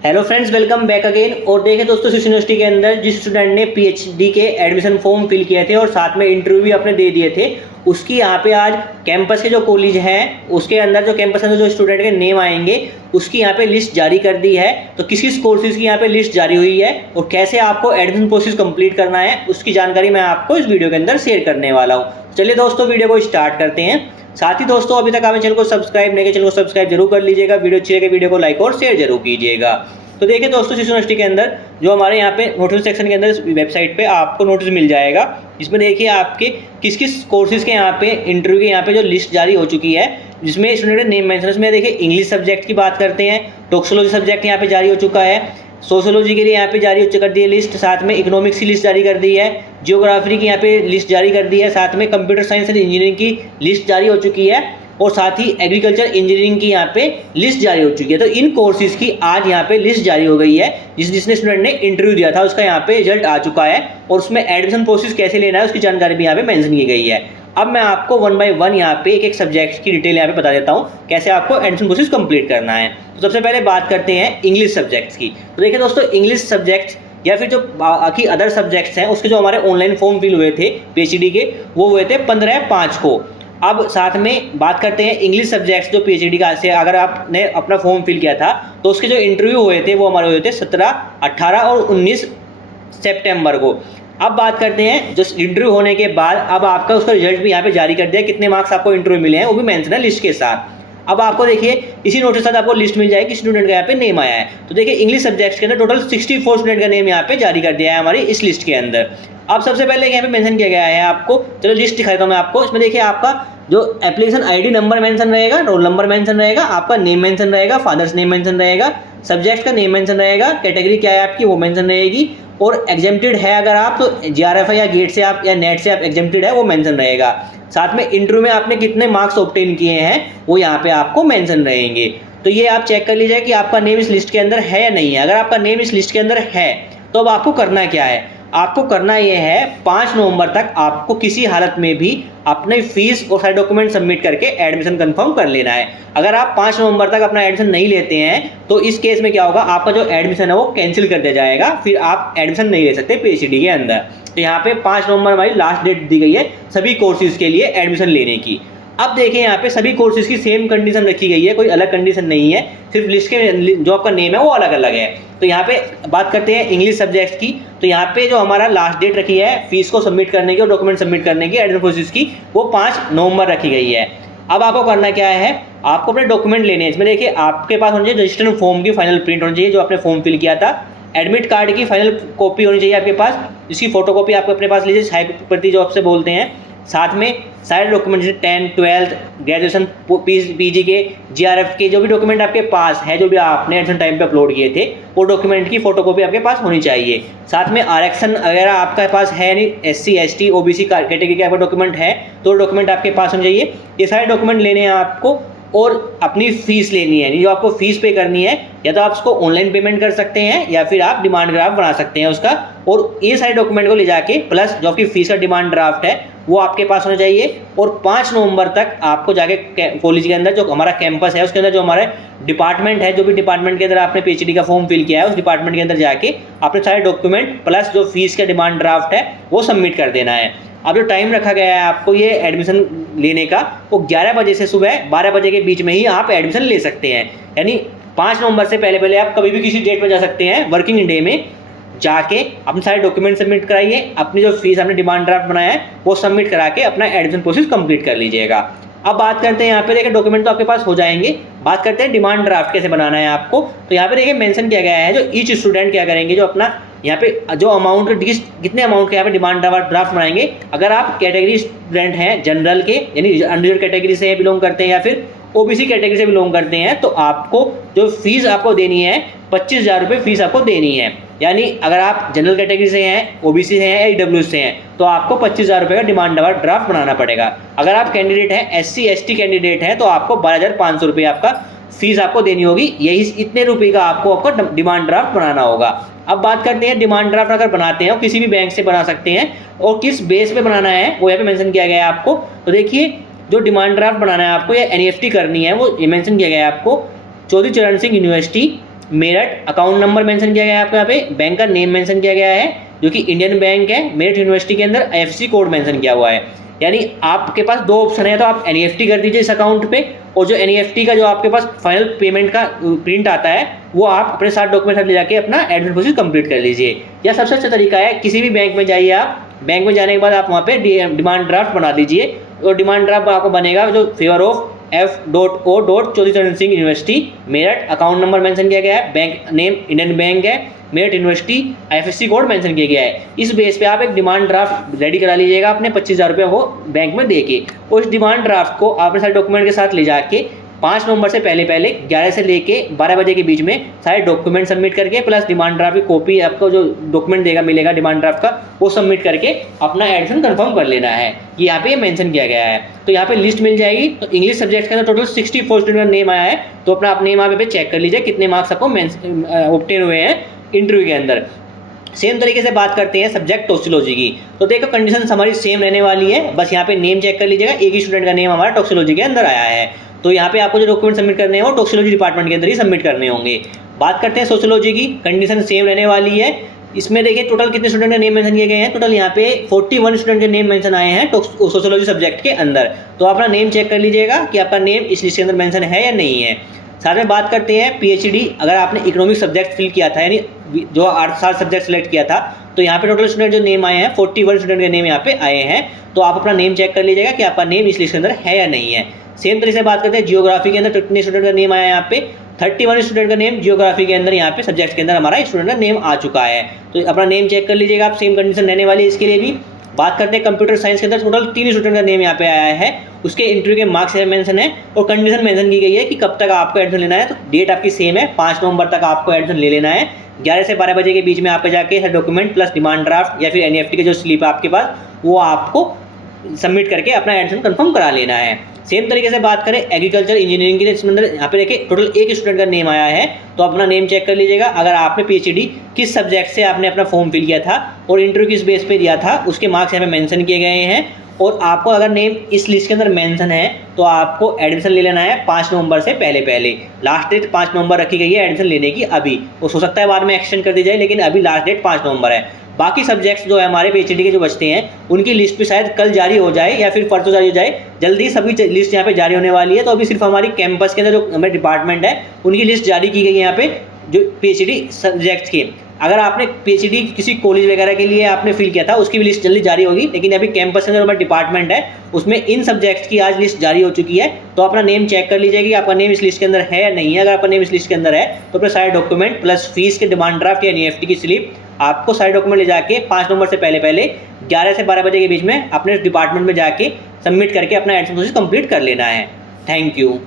Hello friends, welcome back again. और देखें दोस्तों, सिस यूनिवर्सिटी के अंदर जिस स्टूडेंट ने पीएचडी के एडमिशन फॉर्म फिल किए थे और साथ में इंटरव्यू भी अपने दे दिए थे, उसकी यहाँ पे आज कैंपस के जो कॉलेज हैं उसके अंदर जो कैंपस के अंदर जो स्टूडेंट के नेम आएंगे उसकी यहाँ पे लिस्ट जारी कर दी है। तो किस किस कोर्सेज की यहाँ पे लिस्ट जारी हुई है और कैसे आपको एडमिशन प्रोसेस कंप्लीट करना है उसकी जानकारी मैं आपको इस वीडियो के अंदर शेयर करने वाला हूँ। चलिए दोस्तों, वीडियो को स्टार्ट करते हैं। साथ ही दोस्तों, अभी तक आपने चैनल को सब्सक्राइब नहीं किया, चैनल को सब्सक्राइब जरूर कर लीजिएगा। वीडियो अच्छी लगे वीडियो को लाइक और शेयर जरूर कीजिएगा। तो देखिए दोस्तों, सिस यूनिवर्सिटी के अंदर जो हमारे यहाँ पे नोटिस सेक्शन के अंदर वेबसाइट पे आपको नोटिस मिल जाएगा। इसमें देखिए आपके किस किस कोर्सेज के यहाँ पे इंटरव्यू के यहाँ पे जो लिस्ट जारी हो चुकी है, जिसमें स्टूडेंट नेम मेंशन। इसमें देखिए इंग्लिश सब्जेक्ट की बात करते हैं, टोक्सोलॉजी सब्जेक्ट यहाँ पे जारी हो चुका है, सोशियोलॉजी के लिए यहाँ पे जारी कर दी है लिस्ट, साथ में इकोनॉमिक्स की लिस्ट जारी कर दी है, जियोग्राफी की यहाँ पे लिस्ट जारी कर दी है, साथ में कंप्यूटर साइंस एंड इंजीनियरिंग की लिस्ट जारी हो चुकी है और साथ ही एग्रीकल्चर इंजीनियरिंग की यहाँ पे लिस्ट जारी हो चुकी है। तो इन कोर्सेज की आज यहाँ पे लिस्ट जारी हो गई है। जिसने स्टूडेंट ने इंटरव्यू दिया था उसका यहाँ पे रिजल्ट आ चुका है और उसमें एडमिशन प्रोसेस कैसे लेना है उसकी जानकारी भी यहाँ पे मेंशन की गई है। अब मैं आपको वन बाय वन यहाँ पे एक एक सब्जेक्ट की डिटेल यहाँ पे बता देता हूँ कैसे आपको एडमिशन प्रोसेस कंप्लीट करना है। तो सबसे पहले बात करते हैं इंग्लिश सब्जेक्ट्स की। तो देखिए दोस्तों, इंग्लिश सब्जेक्ट्स या फिर जो बाकी अदर सब्जेक्ट्स हैं उसके जो हमारे ऑनलाइन फॉर्म फिल हुए थे पीएचडी के, वो हुए थे 15/5 को। अब साथ में बात करते हैं इंग्लिश सब्जेक्ट्स जो पीएचडी का से अगर आपने अपना फॉर्म फिल किया था तो उसके जो इंटरव्यू हुए थे वो हमारे हुए थे 17, 18 और 19 सितंबर को। अब बात करते हैं जो इंटरव्यू होने के बाद अब आपका उसका रिजल्ट भी यहाँ पे जारी कर दिया, कितने मार्क्स आपको इंटरव्यू मिले हैं वो भी मेंशन है लिस्ट के साथ। अब आपको देखिए इसी नोटिस के साथ आपको लिस्ट मिल जाएगी स्टूडेंट का यहाँ पे नेम आया है। तो देखिए इंग्लिश सब्जेक्ट्स के अंदर टोटल 64 स्टूडेंट का नेम यहाँ पे जारी कर दिया है हमारी इस लिस्ट के अंदर। अब सबसे पहले यहाँ पे मेंशन किया गया है आपको, चलो लिस्ट दिखा देता हूँ मैं आपको। इसमें देखिए आपका जो एप्लीकेशन आईडी नंबर मेंशन रहेगा, रोल नंबर मेंशन रहेगा, आपका नेम मेंशन रहेगा, फादर्स नेम मेंशन रहेगा, सब्जेक्ट का नेम मेंशन रहेगा, कैटेगरी क्या है आपकी वो मेंशन रहेगी और एग्जेम्प्टेड है अगर आप तो जीआरएफ या गेट से आप या नेट से आप एग्जेम्प्टेड है वो मेंशन रहेगा। साथ में इंटरव्यू में आपने कितने मार्क्स ऑब्टेन किए हैं वो यहाँ पे आपको मेंशन रहेंगे। तो ये आप चेक कर लीजिए कि आपका नेम इस लिस्ट के अंदर है या नहीं है। अगर आपका नेम इस लिस्ट के अंदर है तो अब आपको करना क्या है, आपको करना ये है 5 नवंबर तक आपको किसी हालत में भी अपने फीस और सारे डॉक्यूमेंट सबमिट करके एडमिशन कंफर्म कर लेना है। अगर आप 5 नवंबर तक अपना एडमिशन नहीं लेते हैं तो इस केस में क्या होगा, आपका जो एडमिशन है वो कैंसिल कर दिया जाएगा, फिर आप एडमिशन नहीं ले सकते पीएचडी के अंदर। तो यहाँ पे 5 नवंबर हमारी लास्ट डेट दी गई है सभी कोर्सेज के लिए एडमिशन लेने की। अब देखिए यहाँ पे सभी कोर्सेज की सेम कंडीशन रखी गई है, कोई अलग कंडीशन नहीं है, सिर्फ लिस्ट के जो आपका नेम है वो अलग अलग है। तो यहाँ पे बात करते हैं इंग्लिश सब्जेक्ट की। तो यहाँ पे जो हमारा लास्ट डेट रखी है फीस को सबमिट करने की और डॉक्यूमेंट सबमिट करने की एडमिशन प्रोसेस की, वो 5 नवंबर रखी गई है। अब आपको करना क्या है, आपको अपने डॉक्यूमेंट लेने हैं। इसमें देखिए आपके पास होनी चाहिए रजिस्ट्रेशन फॉर्म की फाइनल प्रिंट होनी चाहिए जो आपने फॉर्म फिल किया था, एडमिट कार्ड की फाइनल कॉपी होनी चाहिए आपके पास, इसकी फोटो कॉपी आपको अपने पास लीजिए, सहायक प्रति जो आपसे बोलते हैं। साथ में सारे डॉक्यूमेंट जैसे 10, 12, ग्रेजुएशन, पीजी के, जीआरएफ के जो भी डॉक्यूमेंट आपके पास है, जो भी आपने एडमिशन टाइम पे अपलोड किए थे, वो डॉक्यूमेंट की फोटोकॉपी आपके पास होनी चाहिए। साथ में आरक्षण वगैरह आपके पास है नहीं, एससी, एसटी, ओबीसी कैटेगरी के आपका डॉक्यूमेंट है तो डॉक्यूमेंट आपके पास होने चाहिए। ये सारे डॉक्यूमेंट लेने हैं आपको और अपनी फीस लेनी है, जो आपको फीस पे करनी है, या तो आप उसको ऑनलाइन पेमेंट कर सकते हैं या फिर आप डिमांड ड्राफ्ट बना सकते हैं उसका। और ये सारे डॉक्यूमेंट को ले जाके प्लस जो आपकी फीस का डिमांड ड्राफ्ट है वो आपके पास होना चाहिए। और 5 नवंबर तक आपको जाके कॉलेज के अंदर जो हमारा कैंपस है उसके अंदर जो हमारे डिपार्टमेंट है, जो भी डिपार्टमेंट के अंदर आपने पीएचडी का फॉर्म फिल किया है उस डिपार्टमेंट के अंदर जाके अपने सारे डॉक्यूमेंट प्लस जो फीस का डिमांड ड्राफ्ट है वो सबमिट कर देना है। अब जो टाइम रखा गया है आपको ये एडमिशन लेने का, वो 11 बजे से सुबह 12 बजे के बीच में ही आप एडमिशन ले सकते हैं। यानी 5 नवंबर से पहले पहले आप कभी भी किसी डेट में जा सकते हैं, वर्किंग डे में जाके अपने सारे डॉक्यूमेंट सबमिट कराइए, अपनी जो फीस आपने डिमांड ड्राफ्ट बनाया है वो सबमिट करा के अपना एडमिशन प्रोसेस कंप्लीट कर लीजिएगा। अब बात करते हैं यहाँ पे देखिए डॉक्यूमेंट तो आपके पास हो जाएंगे, बात करते हैं डिमांड ड्राफ्ट कैसे बनाना है आपको। तो यहाँ पे देखिए मेंशन किया गया है जो ईच स्टूडेंट क्या करेंगे, जो अपना यहाँ पे जो अमाउंट कितने अमाउंट के यहाँ पे डिमांड ड्राफ्ट बनाएंगे। अगर आप कैटेगरी स्टूडेंट हैं जनरल के, यानी अंडर कैटेगरी से बिलोंग करते हैं या फिर ओबीसी कैटेगरी से बिलोंग करते हैं, तो आपको जो फीस आपको देनी है 25,000 रुपये फीस आपको देनी है। यानी अगर आप जनरल कैटेगरी से हैं, ओबीसी से हैं या ईडब्ल्यूएस से हैं तो आपको 25,000 रुपये का डिमांड ड्राफ्ट बनाना पड़ेगा। अगर आप कैंडिडेट हैं, एससी एसटी कैंडिडेट हैं, तो आपको 12,500 रुपये आपका फीस आपको देनी होगी। यही इतने रुपये का आपको डिमांड ड्राफ्ट बनाना होगा। अब बात करते हैं डिमांड ड्राफ्ट अगर बनाते हैं और किसी भी बैंक से बना सकते हैं और किस बेस पे बनाना है वो यहाँ पे मेंशन किया गया है आपको। तो देखिए जो डिमांड ड्राफ्ट बनाना है आपको या एनईएफटी करनी है वो मेंशन किया गया है आपको चौधरी चरण Singh university Meerut account number mention किया गया है आपको, यहाँ पे बैंक का नेम मेंशन किया गया है जो कि इंडियन बैंक है। मेरठ यूनिवर्सिटी के अंदर IFSC कोड मेंशन किया हुआ है। यानी आपके पास दो ऑप्शन है, तो आप NEFT कर दीजिए इस अकाउंट पे, और जो NEFT का जो आपके पास फाइनल पेमेंट का प्रिंट आता है वो आप अपने साथ डॉक्यूमेंट ले जाके अपना एडमिशन प्रोसेस कंप्लीट कर लीजिए। या सबसे अच्छा तरीका है, किसी भी बैंक में जाइए आप, बैंक में जाने के बाद आप वहाँ पे डिमांड ड्राफ्ट बना लीजिए, और डिमांड ड्राफ्ट आपको बनेगा जो फेवर ऑफ F.O. चौधरी चरण Singh university Meerut, account number mention किया गया है, बैंक नेम इंडियन बैंक है, Meerut university, IFSC code mention किया गया है। इस बेस पे आप एक डिमांड ड्राफ्ट रेडी करा लीजिएगा अपने 25,000 रुपये वो बैंक में दे के। और इस डिमांड ड्राफ्ट को आपने सारे डॉक्यूमेंट के साथ ले जाके 5 नवंबर से पहले 11 से लेके 12 बजे के बीच में सारे डॉक्यूमेंट सबमिट करके प्लस डिमांड ड्राफ्ट की कॉपी आपको जो डॉक्यूमेंट मिलेगा डिमांड ड्राफ्ट का, वो सबमिट करके अपना एडमिशन कंफर्म कर लेना है। ये यहाँ पे मेंशन किया गया है। तो यहाँ पे लिस्ट मिल जाएगी। तो इंग्लिश सब्जेक्ट के अंदर टोटल 64 स्टूडेंट का नेम आया है। तो अपना आप नेम यहाँ पे चेक कर लीजिए कितने मार्क्स आपको ऑब्टेन हुए हैं इंटरव्यू के अंदर। सेम तरीके से बात करते हैं सब्जेक्ट टॉक्सिकोलॉजी की। तो देखो कंडीशन हमारी सेम रहने वाली है, बस यहाँ पे नेम चेक कर लीजिएगा। एक ही स्टूडेंट का नेम हमारा टॉक्सिकोलॉजी के अंदर आया है। तो यहाँ पे आपको जो डॉक्यूमेंट सबमिट करने हैं वो टॉक्सिकोलॉजी डिपार्टमेंट के अंदर ही सबमिट करने होंगे। बात करते हैं सोशियोलॉजी की, कंडीशन सेम रहने वाली है। इसमें देखिए टोटल कितने स्टूडेंट के नेम मेंशन किए गए हैं। टोटल यहाँ पे 41 स्टूडेंट के नेम मेंशन आए हैं सोशियोलॉजी सब्जेक्ट के अंदर। तो अपना नेम चेक कर लीजिएगा कि आपका नेम इस लिस्ट के अंदर मेंशन है या नहीं है। साथ में बात करते हैं PhD, अगर आपने इकोनॉमिक सब्जेक्ट फिल किया था, यानी जो 8 सब्जेक्ट सेलेक्ट किया था, तो यहाँ पे टोटल स्टूडेंट जो नेम आए हैं 41 स्टूडेंट के नेम यहाँ पे आए हैं। तो आप अपना नेम चेक कर लीजिएगा कि आपका नेम इस लिस्ट के अंदर है या नहीं है। सेम तरीके से बात करते हैं जियोग्राफी के अंदर कितने स्टूडेंट का नेम आया है। यहाँ पे 31 स्टूडेंट का नेम जियोग्राफी के अंदर यहाँ पे सब्जेक्ट के अंदर हमारा स्टूडेंट का नेम आ चुका है। तो अपना नेम चेक कर लीजिएगा आप, सेम कंडीशन रहने वाली है इसके लिए भी। बात करते हैं कंप्यूटर साइंस के अंदर टोटल 3 स्टूडेंट का नेम यहाँ पे आया है। उसके इंटरव्यू के मार्क्स मेंशन है और कंडीशन मेंशन की गई है कि कब तक आपको एडमिशन लेना है। तो डेट आपकी सेम है, 5 नवंबर तक आपको एडमिशन ले लेना है। 11 से 12 बजे के बीच में आप जाके डॉक्यूमेंट प्लस डिमांड ड्राफ्ट या फिर NEFT की जो स्लिप आपके पास वो आपको सबमिट करके अपना एडमिशन कंफर्म करा लेना है। सेम तरीके से बात करें एग्रीकल्चर इंजीनियरिंग के अंदर, यहाँ पे देखिए टोटल एक स्टूडेंट का नेम आया है। तो अपना नेम चेक कर लीजिएगा। अगर आपने PhD किस सब्जेक्ट से आपने अपना फॉर्म फिल किया था और इंटरव्यू किस बेस पे दिया था, उसके मार्क्स यहाँ पे मेंशन किए गए हैं। और आपको अगर नेम इस लिस्ट के अंदर मेंशन है तो आपको एडमिशन ले लेना है 5 नवंबर से पहले। लास्ट डेट 5 नवंबर रखी गई है एडमिशन लेने की अभी। हो सकता है बाद में एक्सटेंड कर दी जाए, लेकिन अभी लास्ट डेट 5 नवंबर है। बाकी सब्जेक्ट्स जो है हमारे PhD के जो बचते हैं उनकी लिस्ट भी शायद कल जारी हो जाए या फिर परसों जारी हो जाए। जल्दी सभी लिस्ट यहाँ पे जारी होने वाली है। तो अभी सिर्फ हमारी कैंपस के अंदर जो हमारे डिपार्टमेंट है उनकी लिस्ट जारी की गई है यहाँ पे जो PhD सब्जेक्ट्स की। अगर आपने PhD किसी कॉलेज वगैरह के लिए आपने फिल किया था उसकी भी लिस्ट जल्दी जारी होगी, लेकिन अभी कैंपस के अंदर हमारा डिपार्टमेंट है उसमें इन सब्जेक्ट्स की आज लिस्ट जारी हो चुकी है। तो अपना नेम चेक कर लीजिए कि आपका नेम इस लिस्ट के अंदर है या नहीं है। अगर आपका नेम इस लिस्ट के अंदर है तो अपने सारे डॉक्यूमेंट प्लस फीस के डिमांड ड्राफ्ट या NEFT की स्लिप आपको सारे डॉक्यूमेंट ले जाके 5 नवंबर से पहले 11 से 12 बजे के बीच में अपने डिपार्टमेंट में जाके सबमिट करके अपना एडमिशन प्रोसेस कंप्लीट कर लेना है। Thank you.